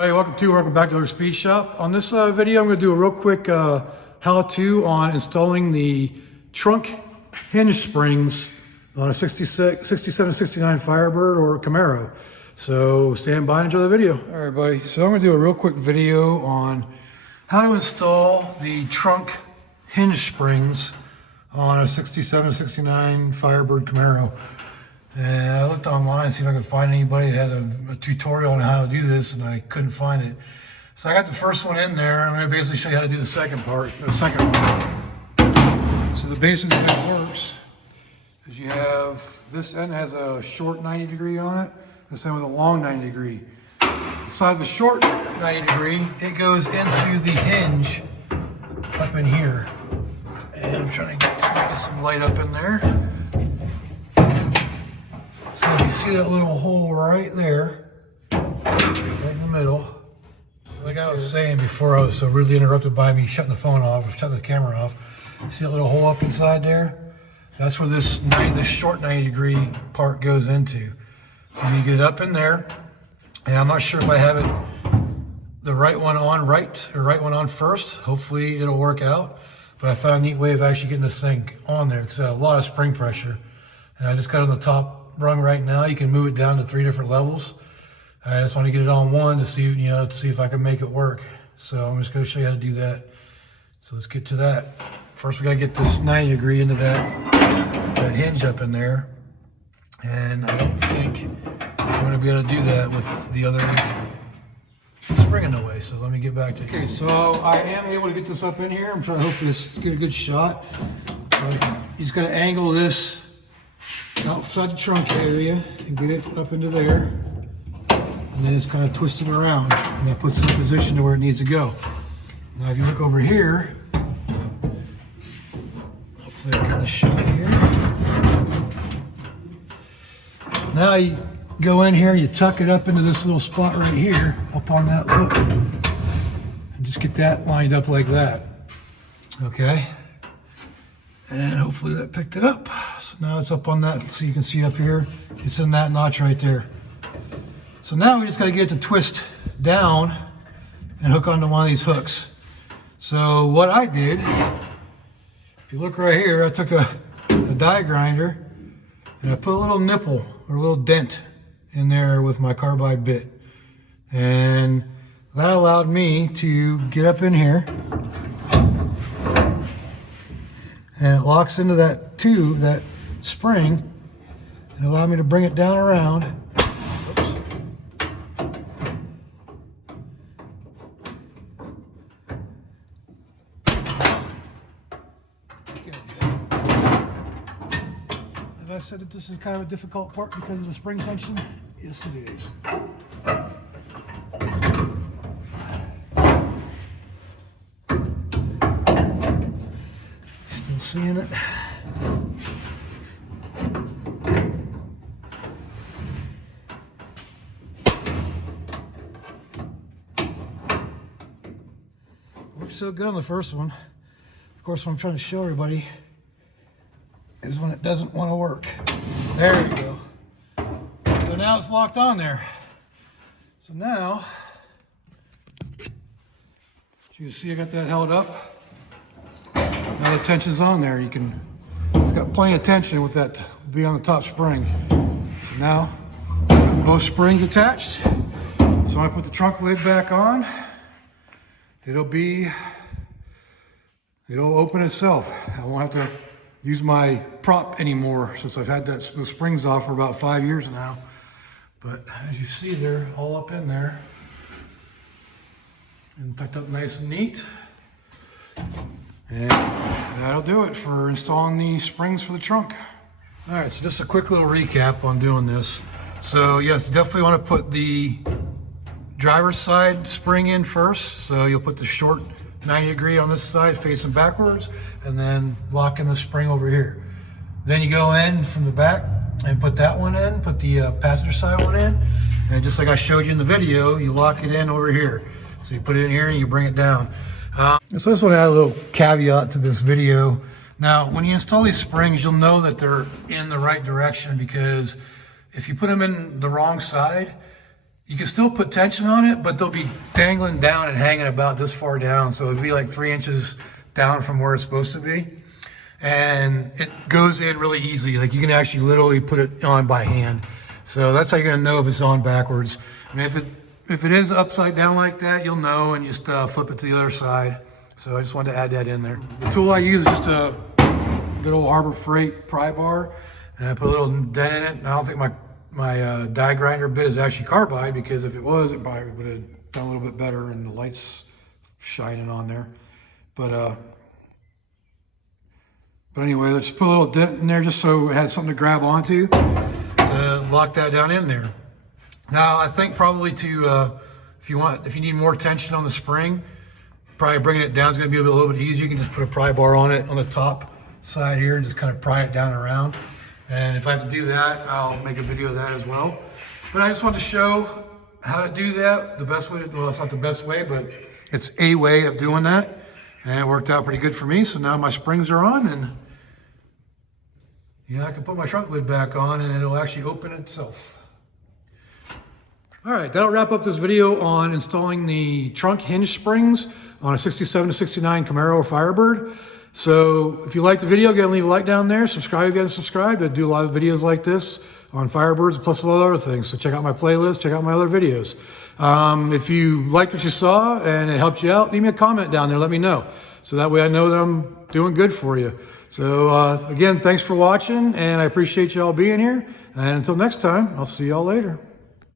Hey, welcome back to our speed shop. On this video, I'm going to do a real quick how-to on installing the trunk hinge springs on a 67, 69 Firebird or Camaro. So stand by and enjoy the video. All right, everybody. So I'm going to do a real quick video on how to install the trunk hinge springs on a 67, 69 Firebird Camaro. And I looked online to see if I could find anybody that has a tutorial on how to do this, and I couldn't find it. So I got the first one in there. I'm going to basically show you how to do the second part, the second one. So the basics of how it works is you have, this end has a short 90 degree on it, this end with a long 90 degree. The side of the short 90 degree, it goes into the hinge up in here. And I'm trying to get some light up in there. So if you see that little hole right there, right in the middle, like I was saying before I was so rudely interrupted by me shutting the phone off, or shutting the camera off, see that little hole up inside there? That's where this short 90 degree part goes into. So you get it up in there, and I'm not sure if I have it the right one on right one on first. Hopefully it'll work out. But I found a neat way of actually getting this thing on there because I have a lot of spring pressure. And I just got on the top rung right now. You can move it down to 3 different levels. I just want to get it on one to see, to see if I can make it work. So I'm just going to show you how to do that. So let's get to that. First, we got to get this 90 degree into that hinge up in there. And I don't think I'm going to be able to do that with the other spring in the way. So let me get back to it. Okay, so I am able to get this up in here. I'm trying to hopefully get a good shot. You just got to angle this outside the trunk area and get it up into there, and then it's kind of twisted around, and that puts it in position to where it needs to go. Now if you look over here, hopefully I got the shot here. Now you go in here, you tuck it up into this little spot right here, up on that loop, and just get that lined up like that. Okay, and hopefully that picked it up. So now it's up on that, so you can see up here, it's in that notch right there. So now we just got to get it to twist down and hook onto one of these hooks. So what I did, if you look right here, I took a die grinder and I put a little nipple or a little dent in there with my carbide bit. And that allowed me to get up in here, and it locks into that tube, that spring, and allow me to bring it down around. Oops. Okay. Have I said that this is kind of a difficult part because of the spring tension? Yes, it is. Still seeing it. Worked so good on the first one. Of course, what I'm trying to show everybody is when it doesn't want to work. There we go. So now it's locked on there. So now, as you can see, I got that held up. Now the tension's on there. It's got plenty of tension with that be on the top spring. So now, both springs attached. So when I put the trunk lid back on, it'll open itself. I won't have to use my prop anymore since I've had those springs off for about 5 years now. But as you see, they're all up in there and tucked up nice and neat. And that'll do it for installing the springs for the trunk. All right, so just a quick little recap on doing this. So yes, definitely want to put the driver's side spring in first. So you'll put the short 90 degree on this side facing backwards, and then lock in the spring over here. Then you go in from the back and put that one in, put the passenger side one in, and just like I showed you in the video, you lock it in over here. So you put it in here and you bring it down. So I just want to add a little caveat to this video. Now, when you install these springs, you'll know that they're in the right direction, because if you put them in the wrong side, you can still put tension on it, but they'll be dangling down and hanging about this far down. So it'd be like 3 inches down from where it's supposed to be. And it goes in really easy. Like you can actually literally put it on by hand. So that's how you're gonna know if it's on backwards. I mean, if it is upside down like that, you'll know, and just flip it to the other side. So I just wanted to add that in there. The tool I use is just a good old Harbor Freight pry bar, and I put a little dent in it. And I don't think my die grinder bit is actually carbide, because if it was, it probably would have done a little bit better, and the light's shining on there. But anyway, let's put a little dent in there just so it has something to grab onto to lock that down in there. Now, I think probably if you need more tension on the spring, probably bringing it down is going to be a little bit easier. You can just put a pry bar on it on the top side here and just kind of pry it down around. And if I have to do that, I'll make a video of that as well. But I just wanted to show how to do that the best way. Well, it's not the best way, but it's a way of doing that. And it worked out pretty good for me. So now my springs are on, and I can put my trunk lid back on and it'll actually open itself. All right, that'll wrap up this video on installing the trunk hinge springs on a 67 to 69 Camaro or Firebird. So if you liked the video, again, leave a like down there. Subscribe if you haven't subscribed. I do a lot of videos like this on Firebirds, plus a lot of other things. So check out my playlist, check out my other videos. If you liked what you saw and it helped you out, leave me a comment down there, let me know. So that way I know that I'm doing good for you. So again, thanks for watching, and I appreciate you all being here. And until next time, I'll see y'all later.